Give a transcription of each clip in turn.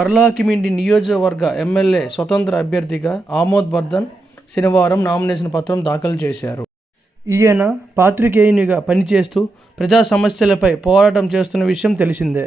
పర్లాకిమిండి నియోజకవర్గ ఎమ్మెల్యే స్వతంత్ర అభ్యర్థిగా ఆమోద్ బర్ధన్ శనివారం నామినేషన్ పత్రం దాఖలు చేశారు ఈయన పాత్రికేయునిగా పనిచేస్తూ ప్రజా సమస్యలపై పోరాటం చేస్తున్న విషయం తెలిసిందే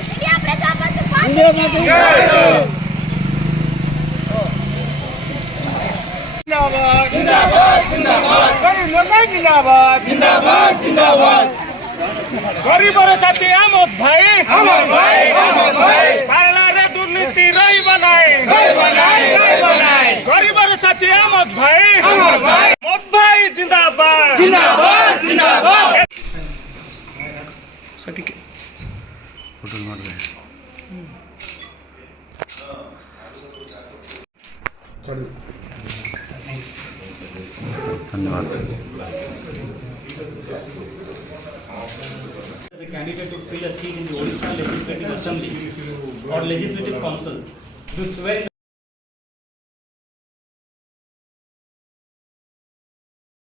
গরিব সাথে আমার ভাই আমার ভাই আমার ভাই পার্লার দুর্নীতি রইব নাই রইব নাই রইব নাই গরিব সাথে আমার ভাই আমার ভাই মত ভাই জিন্দাবাদ জিন্দাবাদ জিন্দাবাদ সঠিক হোটেল মারবে धन्यवाद कैंडिडेट और लेजिस्लेटिव काउंसिल जो स्वेयर